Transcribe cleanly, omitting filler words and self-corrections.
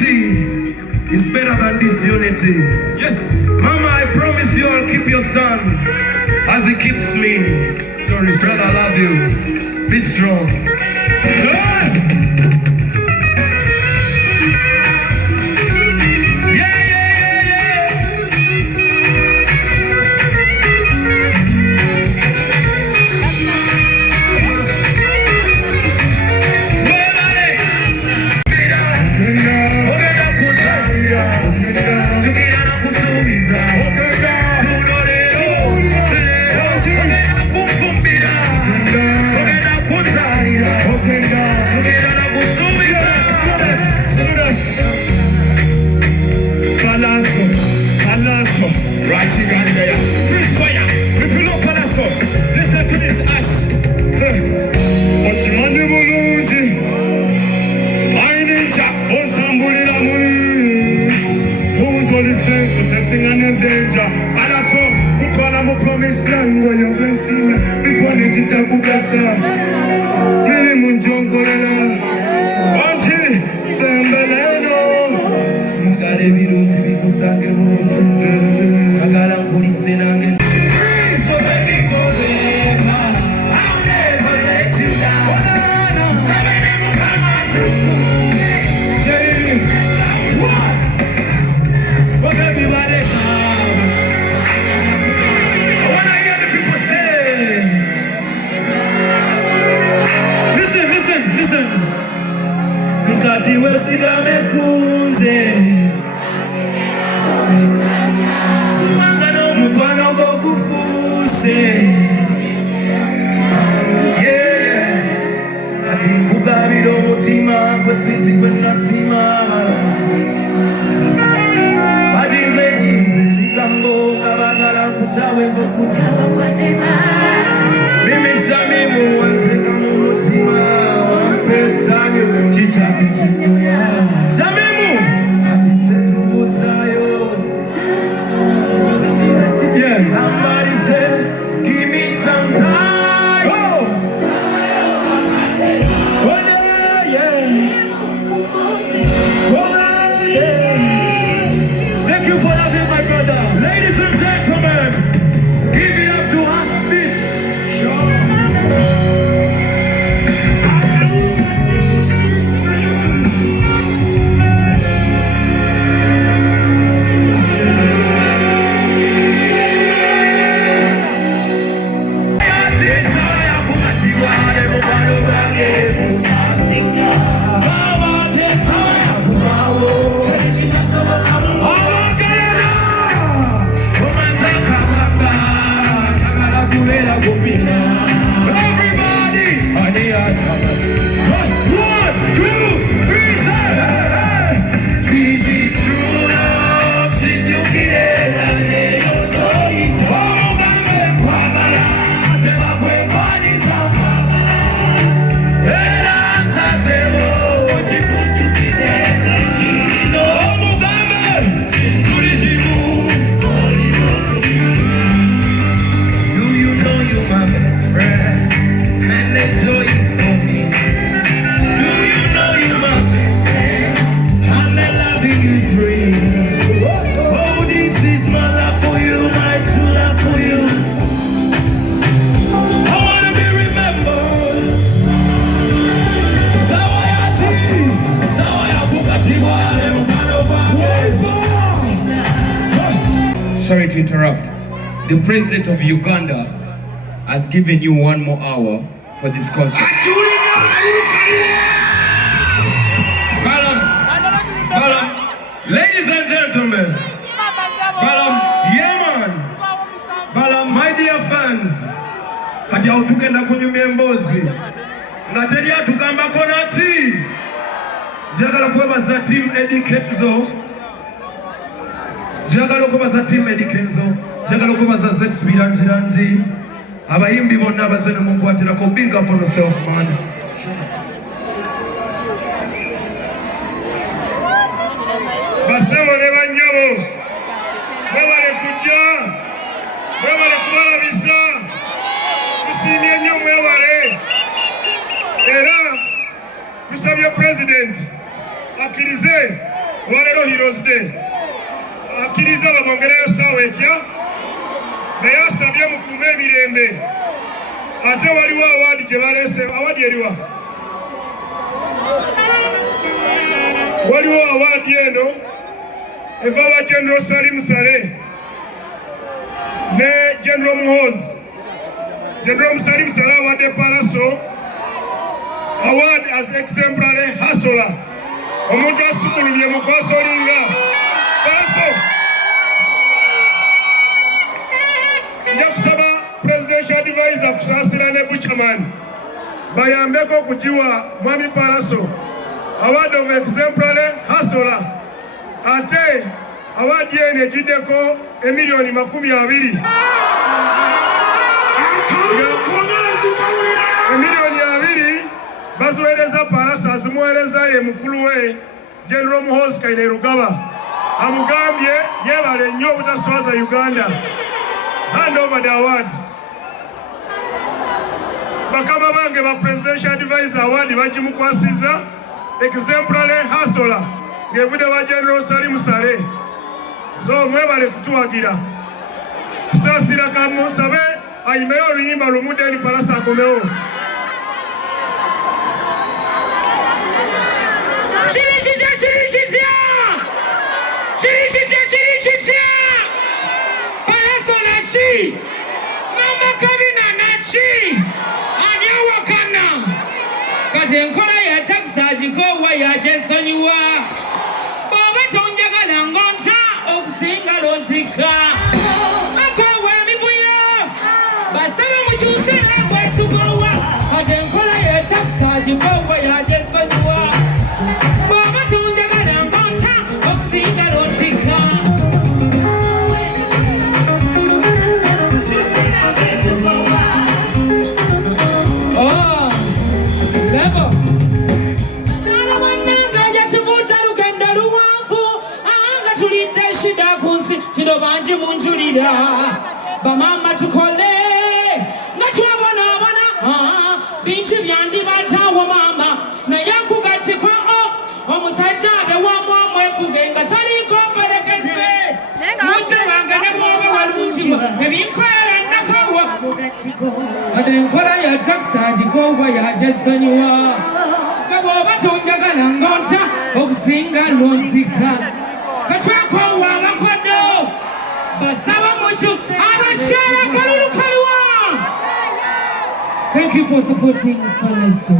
unity is better than disunity. Yes. Mama, I promise you I'll keep your son as he keeps me. Sorry, brother, I love you. Be strong. PALLASO, right Uganda, free fire. If you know PALLASO, listen to this ash. Ochimani bulungi, ayinja ontambulira muli. Uzolise utesingane danger. PALLASO, utwala mu promised land where you're blessing. Bikwane kitakugasa, mili munjongolela. Wanchi sembeleno, mugale biruti bikusange buntu. Agala polisi nange. Nkati wesigame kunze Mwanga n'omukwano gw'okufuse Kati nkugabira omutima gwe switi gwe nasima Bagize ebigambo kabagala kutawezo kutaba kwanema Mimishamimu wanteka mu mutima wampesanyo chichatu chanyoya Shamimu ati setubuzayo Somebody say give me some time Thank you for having my brother. Ladies and gentlemen, give it up to us, bitch. Sure. Sorry to interrupt. The president of Uganda has given you 1 more hour for this concert. Ladies and gentlemen, my dear fans, hati autugenda kunyumia mbozi ngateri atugamba konachi jagala kwebaza team Eddie Kenzo jagala kubaza team Eddie Kenzo jagala kubaza Zex Birangirangi abayimbi bonna bazene munkwatira ko big up on yourself man. Basebo ne banyabo bebale kujja bebale kubalabisa kusimye nnyo mwebale era kusabye president akirize Walero Heroes Day. Akkiriza babongereyo ssaawa etya naye asabye mukuume emirembe. Ate waliwo awaadi gye baleese. Awaadi eriwa? Waliwo awaadi eno eva wa General Salim Saleh ne General Muhoozi. General Salim Saleh awadde PALLASO award as exemplary hustler. Omuntu asukulumye mu kwasolinga PALLASO. Nja kusaba presidential advisor Kusasira ne Buchaman bayambeko okugiwa Mwami PALLASO award of exemplary hustler. Ate award eno egiddeko emiliyoni 20. Emiliyoni 2 baziweereza PALLASO, azimuweereza ye mukulu we General Muhoozi Kainerugaba. Amugambye yeebale nnyo obutaswaza Uganda. Hand over the award. Bakama bange ba presidential advisor award bagimukwasiza exemplary hustler ng'evudde wa General Salim Saleh. So mwebale kutuwagira. Kusasira kamusabe ayimeyo oluyimba lumudde eri PALLASO akomewo. PALLASO nachi Mama Kabina nachi anyawakana kati enkola ya takisa agikowa yajesonyiwa bw'oba tonjagala ngonta okusinga lonzika akowa emivuyo basaba mukyuse nakwetugowa kati enkola ya takisa agikowa yajesonyiwa bw'oba tonjagala ngonta okusinga lonzika. Kino banji munjulira bamama tukole nga twabonabona bingi byandibatawo mama naye akugatikwa omusajja abewamu omwefuge nga taliko mperekeze muti wange ne bwoba walungiwa ebinkolera nakawa ate enkola ya takisa agikowa yajesonyiwa nga bw'oba tonjagala ngonta okusinga lonzika katwekowa abakodo basaba mushu abashara kalulukaliwa. Thank you for supporting PALLASO.